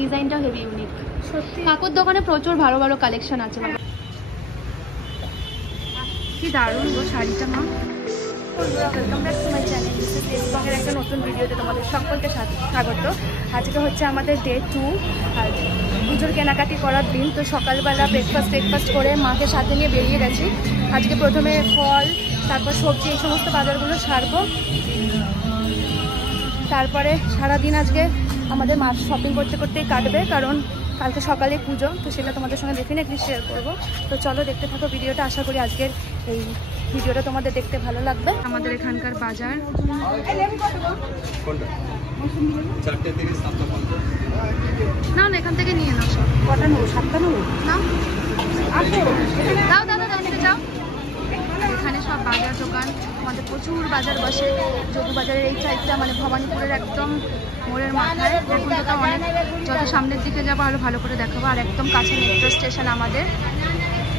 ডিজাইনটাও heavy unique. সত্যি কাকুর দোকানে প্রচুর ভালো ভালো কালেকশন আছে। কি দারুণ গো শাড়িটা মা। Welcome back to my channel. ফেসবুকের একটা নতুন ভিডিওতে তোমাদের সকলকে স্বাগত। আজকে হচ্ছে আমাদের ডে 2, আর পুজোর কেনাকাটি করার দিন। তো সকালবেলা ব্রেকফাস্ট করে মাকে সাথে নিয়ে বেরিয়ে গেছি। আজকে প্রথমে ফল, তারপর সবজি, এই সমস্ত বাজারগুলো সারবো। তারপরে সারাদিন আজকে আমাদের মা শপিং করতে করতেই কাটবে, কারণ কালকে সকালে পুজো। তো সেটা তোমাদের সঙ্গে ডেফিনেটলি শেয়ার করবো। তো চলো দেখতে থাকো ভিডিওটা। আশা করি আজকের এই ভিডিওটা তোমাদের দেখতে ভালো লাগবে। আমাদের এখানকার বাজার না, এখান থেকে নিয়ে নাও সব। কটা নেবো? 7টা নেবো। নাও দাও দাদা, দাও নিতে যাও। এখানে সব বাজার দোকান, আমাদের প্রচুর বাজার বসে। যোগু বাজারের এই সাইডটা মানে ভবানীপুরের একদম মোড়ের মাথায়। এখন তো অনেক, যত সামনের দিকে যাবো আরো ভালো করে দেখাবো। আর একদম কাছে মেট্রো স্টেশন আমাদের।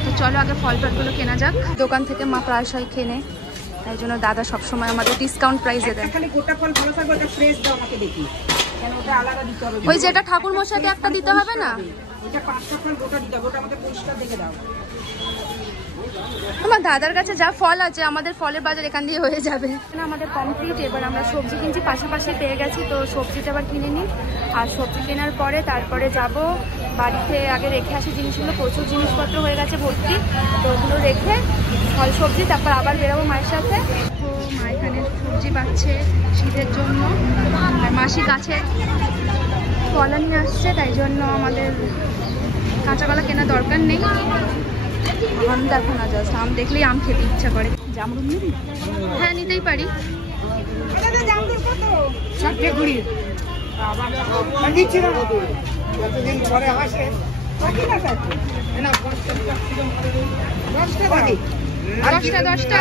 তো চলো আগে ফল টলগুলো কেনা যাক। দোকান থেকে মা প্রায়শই কেনে, তাই জন্য দাদা সবসময় আমাদের ডিসকাউন্ট প্রাইসে দেয়। ওই যেটা ঠাকুর মশাইকে একটা দিতে হবে না? আমার দাদার কাছে যা ফল আছে, আমাদের ফলের বাজার এখান দিয়ে হয়ে যাবে। আমাদের কমপ্লিট। এবার আমরা সবজি কিনছি, পাশাপাশি পেয়ে গেছি। তো সবজিটা আবার কিনে নিই। আর সবজি কেনার পরে তারপরে যাব বাড়িতে। আগে রেখে আসি জিনিসগুলো, প্রচুর জিনিসপত্র হয়ে গেছে ভর্তি। তো ওগুলো রেখে ফল সবজি তারপর আবার বেরোবো মায়ের সাথে। তো মা এখানে সবজি পাচ্ছে শীতের জন্য। আর মাসি গাছে কলা নিয়ে আসছে, তাই জন্য আমাদের কাঁচা কলা কেনার দরকার নেই। আম দেখো না, জাস্ট আম দেখলেই আম খেতে ইচ্ছা করে। জামরুল নিবি? হ্যাঁ নিতেই পারি। দশটা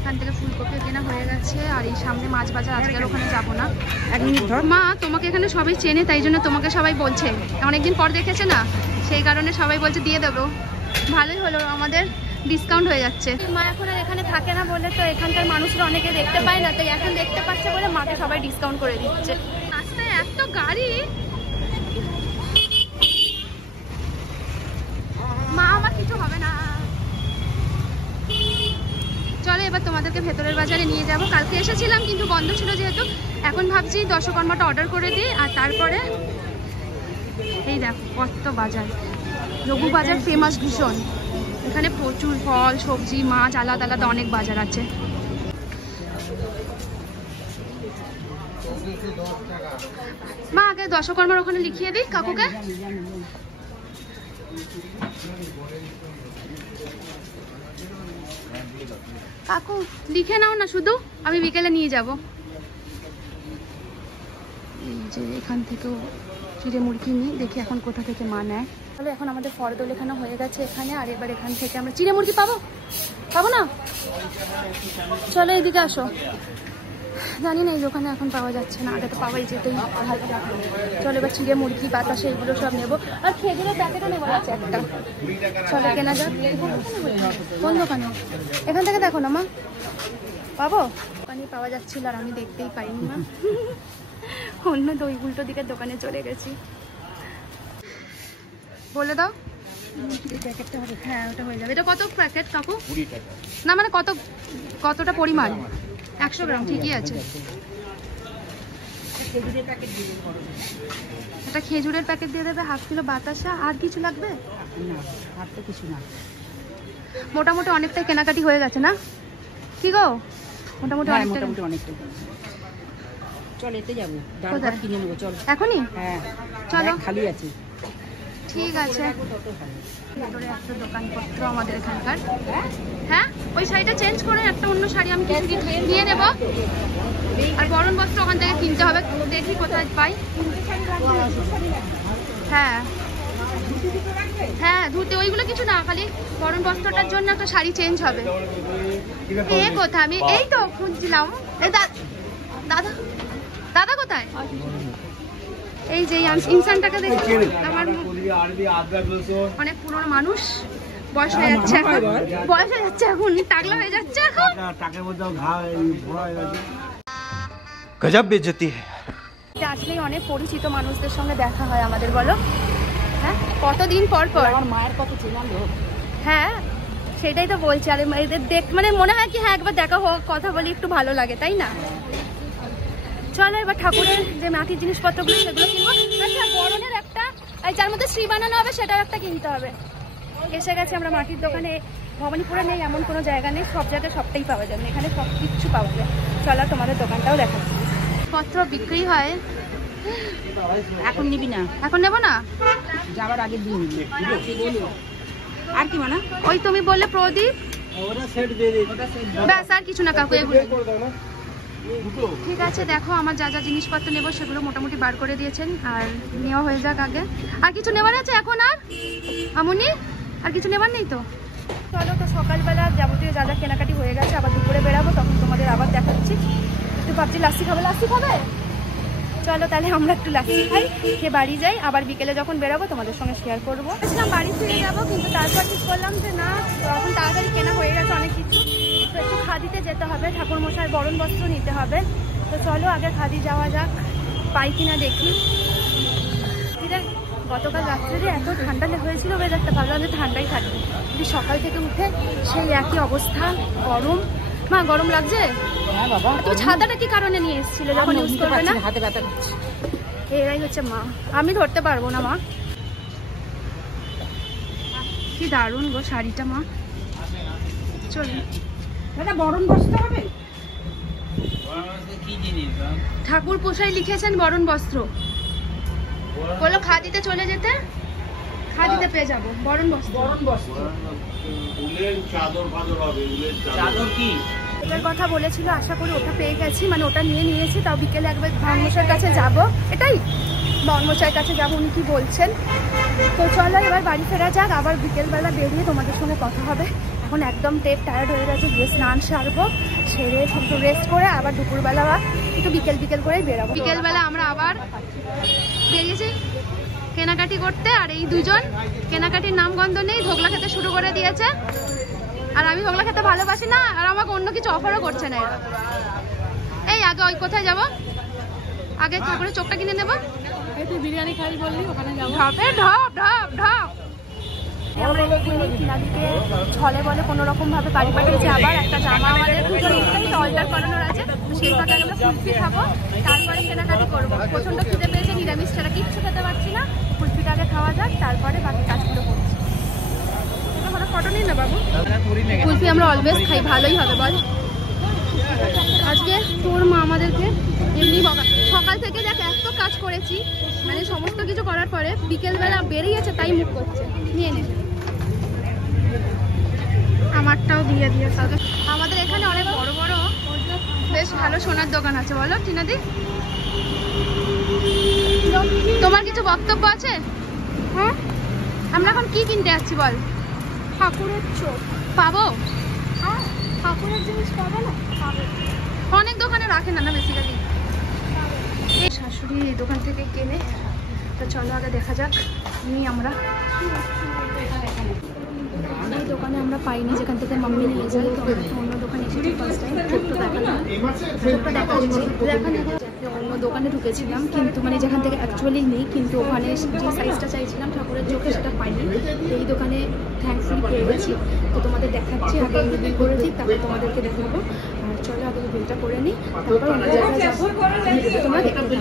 এখান থেকে ফুলকপি কেনা হয়ে গেছে। আর এই সামনে মাছ বাজার, আজকে আর ওখানে যাবো না। মা তোমাকে এখানে সবাই চেনে, তাই জন্য তোমাকে সবাই বলছে, অনেকদিন পর দেখেছে না, সেই কারণে সবাই বলছে দিয়ে দেবো। ভালোই হলো, আমাদের ডিসকাউন্ট হয়ে যাচ্ছে। মা এখন আর এখানে থাকে না বলে তো এখানকার মানুষরা অনেকে দেখতে পায় না, তাই এখন দেখতে পাচ্ছে বলে মাকে সবাই ডিসকাউন্ট করে দিচ্ছে। রাস্তায় এত গাড়ি, মা আমার কিছু হবে না। চলো এবার তোমাদেরকে ভেতরের বাজারে নিয়ে যাব। কালকে এসেছিলাম কিন্তু বন্ধ ছিল যেহেতু। এখন ভাবছি দশকর্মাটা অর্ডার করে দিই। আর তারপরে এই দেখো কত বাজার। যোগু বাজার ফেমাস ভীষণ। এখানে প্রচুর ফল, সবজি, মাছ, আলাদা আলাদা অনেক বাজার আছে। মা আগে দশকর্মার ওখানে লিখিয়ে দিই কাকুকে। কাকু লিখে নাও না শুধু, আমি বিকেলে নিয়ে যাব। এই যে এখান থেকেও চিড়ে মুরগি নিই, দেখি এখন কোথা থেকে মা নেয়। তাহলে এখন আমাদের ফলদোল এখানে হয়ে গেছে এখানে। আর এবার এখান থেকে আমরা চিড়ে মুরগি পাবো না? চলো এইদিকে আসো। জানি না এই দোকানে এখন পাওয়া যাচ্ছে না, আগে তো পাওয়াই যেতেই। চলো এবার চিড়ে মুরগি, বাতাসা এগুলো সব নেবো। আর খেজুরের প্যাকেটও নেবো আছে একটা। চলো কেনা যাক। কোন দোকানে? এখান থেকে দেখো না মা, পাবো? দোকানে পাওয়া যাচ্ছিল আর আমি দেখতেই পাইনি মা। অন্য দই উল্টো দিকের দোকানে চলে গেছি। বলে দাও প্যাকেটটা হবে। হ্যাঁ ওটা হয়ে যাবে। এটা কত প্যাকেট কাকু? 20 টাকা। না মানে কতটা পরিমাণ? 100 গ্রাম ঠিকই আছে। একটা খেজুরের প্যাকেট দিয়ে দেবে, হাফ কিলো বাতাসা। আর কিছু লাগবে না? আর তো কিছু না। মোটামুটি অনেকটাই কেনাকাটি হয়ে গেছে না কি গো? মোটামুটি অনেকটাই। চল এতে যাবো, ডাল কিনে নেবো। চল এখনই? হ্যাঁ চলো, খালি আছে। ঠিক আছে। ভেতরে একটা দোকানপত্র আমাদের এখানকার। হ্যাঁ ওই শাড়িটা চেঞ্জ করে একটা অন্য শাড়ি আমি কিছু নিয়ে নেব। আর বরণ বস্ত্র ওখান থেকে কিনতে হবে, দেখি কোথায় পাই। হ্যাঁ হ্যাঁ ধুতে ওইগুলো কিছু না, খালি বরণ বস্ত্রটার জন্য একটা শাড়ি চেঞ্জ হবে। এ কোথায়? আমি এই তো খুঁজছিলাম। দাদা দাদা কোথায়? এই যে ইনসানটাকে দেখি। আমার অনেক পুরনো মানুষ, বয়স হয়ে যাচ্ছে এখন, টাকলা হয়ে যাচ্ছে এখন। গজব বেইজ্জতি। বাড়িতে আসলেই অনেক পরিচিত মানুষদের সঙ্গে দেখা হয় আমাদের, বলো? হ্যাঁ, কতদিন পর পর। আমার মায়ের কত চেনা লোক। হ্যাঁ সেটাই তো বলছি, আর এদের দেখ মানে মনে হয় কি হ্যাঁ একবার দেখা হোক, কথা বলি, একটু ভালো লাগে, তাই না? চলো এবার ঠাকুরের যে মাটির জিনিসপত্রগুলো সেগুলো কিনবো। আচ্ছা বরণের একটা, যার মধ্যে শ্রী বানানো হবে সেটাও একটা কিনতে হবে। এসে গেছে আমরা মাটির দোকানে। ভবানীপুরে নেই এমন কোনো জায়গা নেই, সব জায়গায় সবটাই পাওয়া যাবে, এখানে সব কিছু পাওয়া যায়। চলো তোমাদের দোকানটাও দেখাচ্ছি। পত্র বিক্রি হয়। এখন নিবি না? এখন নেবো না, যাওয়ার আগে দিয়ে নিবি। আর কি মানে ওই তুমি বললে প্রদীপ, ব্যাস আর কিছু না কাকু, এগুলো ঠিক আছে। দেখো আমার যা যা জিনিসপত্র নেবো সেগুলো মোটামুটি বার করে দিয়েছেন, আর নেওয়া হয়ে যাক আগে। আর কিছু নেওয়ার আছে এখন? আর আমনি আর কিছু নেবার নেই তো? চলো তো সকালবেলা যাবতীয় যা যা কেনাকাটি হয়ে গেছে, আবার দুপুরে বেরাবো, তখন তোমাদের আবার দেখাচ্ছি। একটু ভাবছি লাস্সি খাবে, লাস্সি খাবে? চলো তাহলে আমরা একটু লাস্সি খাই, খেয়ে বাড়ি যাই, আবার বিকেলে যখন বেরাবো তোমাদের সঙ্গে শেয়ার করবো। বলছিলাম বাড়ি ফিরে যাবো, কিন্তু তারপর ঠিক করলাম যে না, এখন তাড়াতাড়ি কেনা হয়ে গেছে অনেক কিছু, তো একটু খাদিতে যেতে হবে, ঠাকুর মশাই বরণ বস্ত্র নিতে হবে। তো চলো আগে খাদি যাওয়া যাক, পাই কিনা দেখি। গতকাল রাত্রে যে এত ঠান্ডা হয়েছিল ওয়েদারটা, ভাবলাম যে ঠান্ডাই থাকবে, কিন্তু সকাল থেকে উঠে সেই একই অবস্থা, গরম। মা গরম লাগছে? হ্যাঁ বাবা। তুমি ছাতাটা কি কারণে নিয়ে এসেছিলে যখন ইউজ করবে না? হাতে ব্যথা করছে। এরাই হচ্ছে মা, আমি ধরতে পারবো না মা। কি দারুণ গো শাড়িটা মা। চলুন দাদা বরণ বস্ত্র হবে? ঠাকুর পোষাই লিখেছেন বরণ বস্ত্র, বলো খাদিতে চলে যেতে, খাদিতে পেয়ে যাবো বরণ বস্ত্র। বরণ বস্ত্র উলের চাদর ফাদর হবে, উলের চাদর কি এটার কথা বলেছিল, আশা করি ওটা পেয়ে গেছি, মানে ওটা নিয়ে নিয়েছি। তাও বিকেলে একবার বর্মশাইয়ের কাছে যাব, এটাই বর্মশাইয়ের কাছে যাবো, উনি কি বলছেন। তো চলো এবার বাড়ি ফেরা যাক, আবার বিকেলবেলা বেরিয়ে তোমাদের সঙ্গে কথা হবে। এখন একদম টায়ার্ড হয়ে গেছে, গিয়ে স্নান সারবো, সেরে একটু রেস্ট করে আবার দুপুরবেলা বা একটু বিকেল করেই বেরাবো। বিকেলবেলা আমরা আবার বেরিয়েছি কেনাকাটি করতে, আর এই দুজন কেনাকাটির নাম গন্ধ নেই, ধোকলা খেতে শুরু করে দিয়েছে। আর আমি ধোকলা খেতে ভালোবাসি না, আর আমাকে অন্য কিছু অফারও করছে না এরা। এই আগে ওই কোথায় যাবো, আগে ঠাকুরের চোখটা কিনে নেবো। তুই বিরিয়ানি খাই বললি, ওখানে যাবো। ঢপে ঢপ ঢপ ঢপ। আমরা কিনাদিকে ছলে বলে কোনো রকম ভাবে বাড়ি পাঠিয়েছি, আবার একটা জামা আমাদের অল্টার করানোর আছে, তো সেই কথা আমরা কুলফি খাবো, তারপরে কেনাকাটি করবো। প্রচন্ড খিদে পেয়েছে, নিরামিষ ছাড়া কিচ্ছু খেতে পারছি না, কুলফিটা আগে খাওয়া যাক, তারপরে বাকি কাজগুলো করছি। ফটো নিই না বাবু, কুলফি আমরা অলওয়েজ খাই, ভালোই হবে বল। আজকে তোর মা আমাদেরকে এমনি বকা, সকাল থেকে দেখ এত কাজ করেছি, মানে সমস্ত কিছু করার পরে বিকেলবেলা বেরিয়েছে তাই মুখ করছে। নিয়ে নে, আমারটাও দিয়ে দিয়ে। আমাদের এখানে অনেক বড় বড় বেশ ভালো সোনার দোকান আছে, বলো টিনাদি? তোমার কিছু বক্তব্য আছে? হ্যাঁ, আমরা এখন কি কিনতে যাচ্ছি বল? ঠাকুরের চোখ পাবো? হ্যাঁ, ঠাকুরের জিনিস পাবে না? পাবে, অনেক দোকানে রাখে না বেসিক্যালি। শাশুড়ি এই দোকান থেকে কেনে, তো চলো আগে দেখা যাক নিই আমরা। এই দোকানে আমরা পাইনি, যেখান থেকে মাম্মি নিয়ে যাই, তো অন্য দোকানে এসেছি ফার্স্ট টাইম। চোখটা দেখালাম, অন্য দোকানে ঢুকেছিলাম, কিন্তু মানে যেখান থেকে অ্যাকচুয়ালি নেই, কিন্তু ওখানে যে সাইজটা চাইছিলাম ঠাকুরের চোখে সেটা পাইনি। এই দোকানে থ্যাঙ্কফুল পেয়ে গেছি, তো তোমাদের দেখাচ্ছি। আগে বিল করে দিই, তারপর তোমাদেরকে দেখাবো। আর চলো আগে বিলটা করে নিই, তারপর অন্য জায়গায় যাবো, তোমরা দেখতে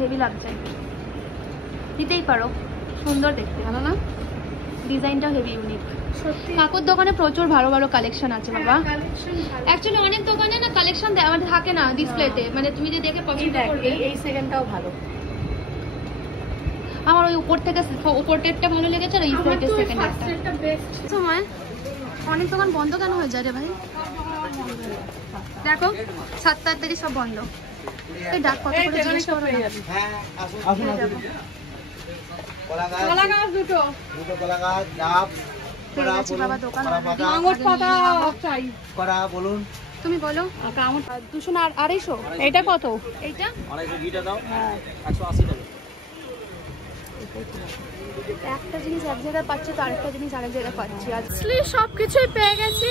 হেভি লাগছে, দিতেই পারো, সুন্দর দেখতে, ভালো না? ডিজাইনটা হেভি ইউনিক। কাকুর দোকানে প্রচুর ভালো ভালো কালেকশন আছে বাবা। অ্যাকচুয়ালি অনেক দোকানে না কালেকশন মানে থাকে না ডিসপ্লেতে, মানে তুমি যে দেখে পছন্দ করবে। এই সেকেন্ডটাও ভালো, আমার ওই উপরটা ভালো লেগেছে, আর এই সাইডের সেকেন্ডটা বেস্ট। সময় অনেক দোকান বন্ধ কেন হয়ে যায় রে ভাই? দেখো 7 তাড়াতাড়ি সব বন্ধ। এই ডাক কত করে জিজ্ঞেস করো? হ্যাঁ আসুন আসুন। কলা গাছ দুটো কলা গাছ, ডাব, কলা বাবা দোকান আঙুর পাতা চাই করা বলুন। তুমি বলো। 200 আর 250। এটা কত? এইটা 250 ঘিটা দাও। হ্যাঁ 180 টাকা। একটা জিনিস এক জায়গায় পাচ্ছি তো আরেকটা জিনিস আরেক জায়গায় পাচ্ছি। আসলে সবকিছুই পেয়ে গেছি,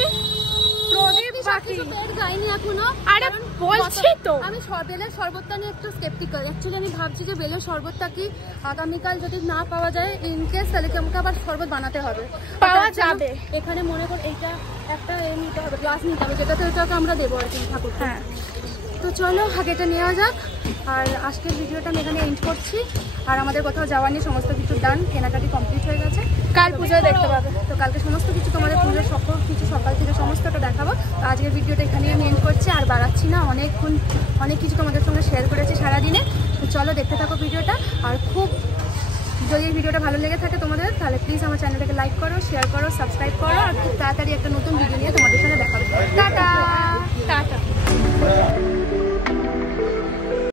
প্রদীপ বাকি যায়নি এখনো। আরে বলছি তো আমি বেলের শরবতটা নিয়ে একটু স্কেপটিক্যাল। অ্যাকচুয়ালি আমি ভাবছি যে বেলের শরবতটা কি আগামীকাল যদি না পাওয়া যায় ইনকেস, তাহলে কি আমাকে আবার শরবত বানাতে হবে। পাওয়া যাবে এখানে, মনে কর এইটা একটা নিতে হবে, গ্লাস নিতে হবে, যেটাতে ওটাকে আমরা দেবো আর কি ঠাকুর। হ্যাঁ, তো চলো আগে এটা নেওয়া যাক। আর আজকের ভিডিওটা আমি এখানে এন্ড করছি। আর আমাদের কোথাও যাওয়া নিয়ে সমস্ত কিছু ডান, কেনাকাটি কমপ্লিট হয়ে গেছে। কাল পুজোয় দেখতে পাবে, তো কালকে সমস্ত কিছু তোমাদের পুজোর সকল কিছু সকাল থেকে সমস্তটা দেখাবো। তো আজকের ভিডিওটা এখানেই আমি এন্ড করছি, আর বাড়াচ্ছি না। অনেক কিছু তোমাদের সঙ্গে শেয়ার করেছি সারাদিনে। তো চলো দেখতে থাকো ভিডিওটা। আর খুব যদি এই ভিডিওটা ভালো লেগে থাকে তোমাদের, তাহলে প্লিজ আমার চ্যানেলটাকে লাইক করো, শেয়ার করো, সাবস্ক্রাইব করো। আর খুব তাড়াতাড়ি একটা নতুন ভিডিও নিয়ে তোমাদের সঙ্গে দেখা হবে। Tata tata.